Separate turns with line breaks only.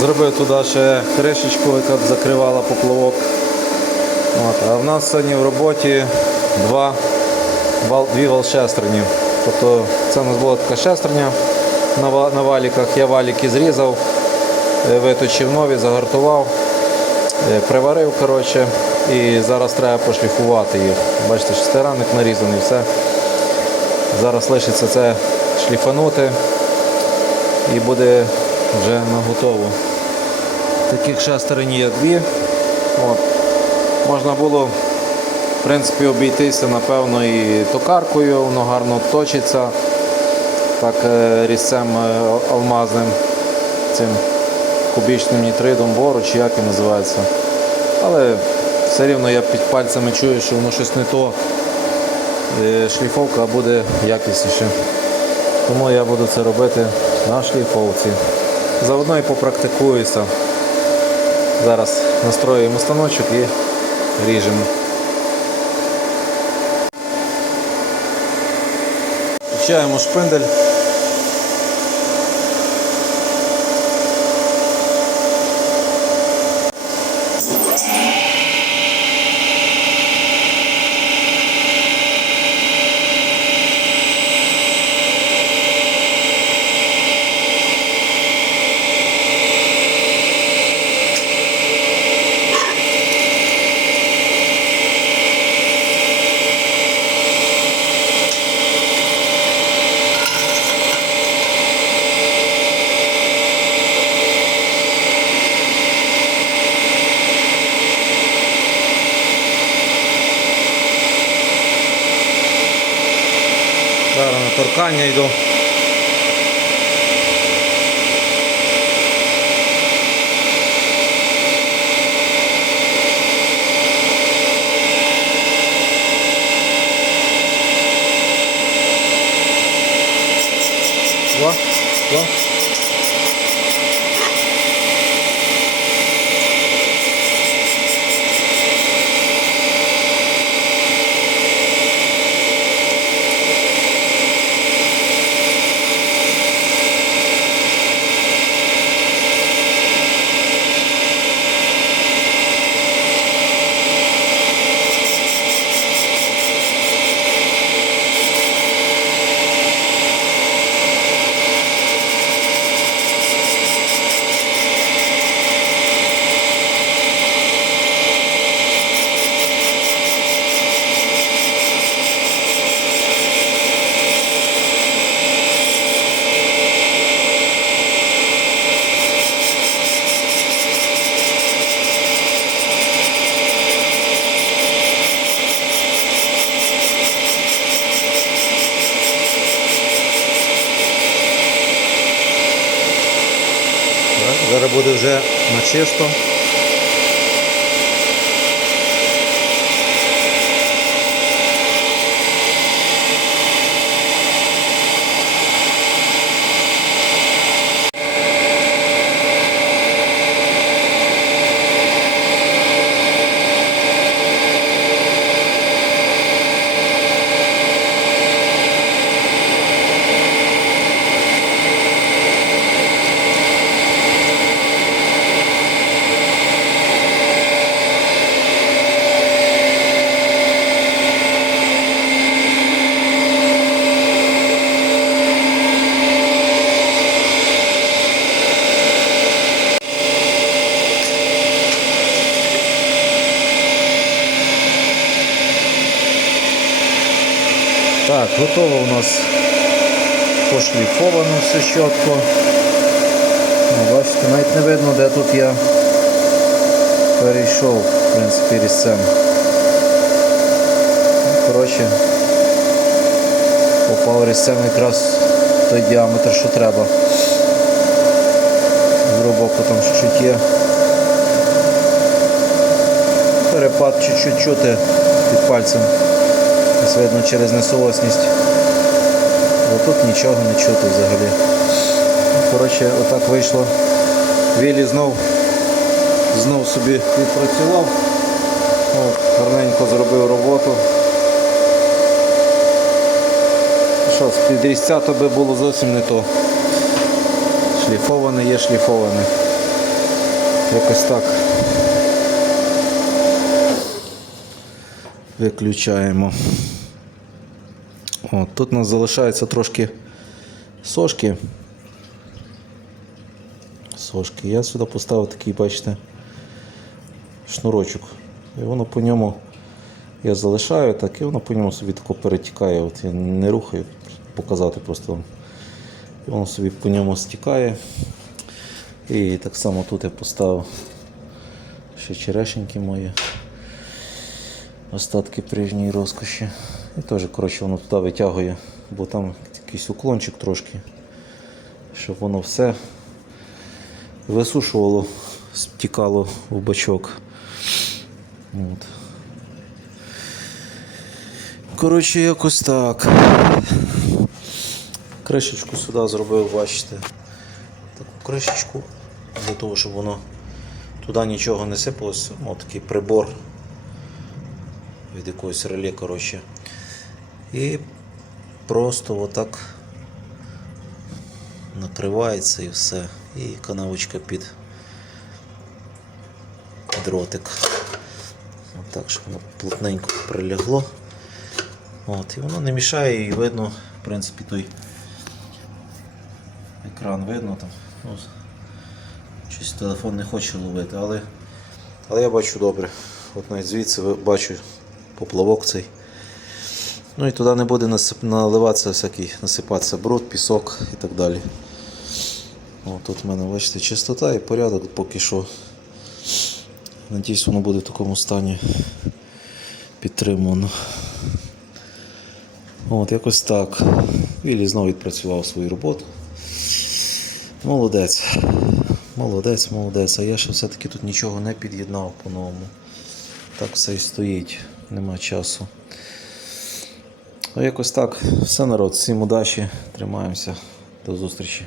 Зробив туди ще кришечку, яка б закривала поплавок. От. А в нас сьогодні в роботі два, дві валшестерні. Тобто це у нас була така шестерня на, на валіках. Я валіки зрізав, е, виточив нові, загартував, е, приварив. коротше, І зараз треба пошліфувати їх. Бачите, шестиранник нарізаний, все. Зараз лишиться це шліфанути і буде вже на готово. Таких шестерень є дві. От. Можна було в принципі, обійтися, напевно, і токаркою, воно гарно точиться, так е, різцем е, алмазним, цим кубічним нітридом бору, чи як він називається. Але все рівно я під пальцями чую, що воно щось не то. Е, Шліфовка буде якісніше. Тому я буду це робити на шліфовці. Заодно і попрактикуюся. Зараз настроюємо станочок і ріжемо. Включаємо шпиндель. Зараз на торкання йду. Два. Так, Зараз буде вже на чисто. Так, готово у нас пошліфовано все чітко. Ну, бачите, навіть не видно, де тут я перейшов, в принципі, різцем. Коротше, попав різцем якраз той діаметр, що треба. З другого боку там чуть-чуть є. Перепад чуть-чуть чути під пальцем. Ось видно через несоосність. Бо тут нічого не чути взагалі. Коротше, отак вийшло. Вілі знов, знов собі відпрацював. О, гарненько зробив роботу. Що, з-під різця то би було зовсім не то. Шліфоване є шліфоване. Якось так. Виключаємо. От, тут у нас залишається трошки сошки. Сошки. Я сюди поставив такий, бачите, шнурочок. І воно по ньому я залишаю так, і воно по ньому собі тако перетікає. От я не рухаю, показати просто вам. І воно собі по ньому стікає. І так само тут я поставив ще черешеньки мої. Остатки прежньої розкоші. І теж, коротше, воно туди витягує, бо там якийсь уклончик трошки, щоб воно все висушувало, стікало в бачок. От. Коротше, якось так. Кришечку сюди зробив, бачите. Таку кришечку для того, щоб воно туди нічого не сипалося. Ось такий прибор від якогось реле, коротше. І просто отак накривається і все. І канавочка під дротик. Отак, щоб воно плотненько прилягло. От, і воно не мішає і видно, в принципі, той екран видно там. Ну, щось телефон не хоче ловити, але, але я бачу добре. От навіть звідси бачу поплавок цей. Ну і туди не буде насип... наливатися всякий, насипатися бруд, пісок і так далі. О, тут в мене, бачите, чистота і порядок поки що. Надіюсь, воно буде в такому стані підтримано. От, якось так. Вілі знову відпрацював свою роботу. Молодець. Молодець, молодець. А я ще все-таки тут нічого не під'єднав по-новому. Так все і стоїть, нема часу. Ну, якось так. Все народ, всім удачі, тримаємося. До зустрічі.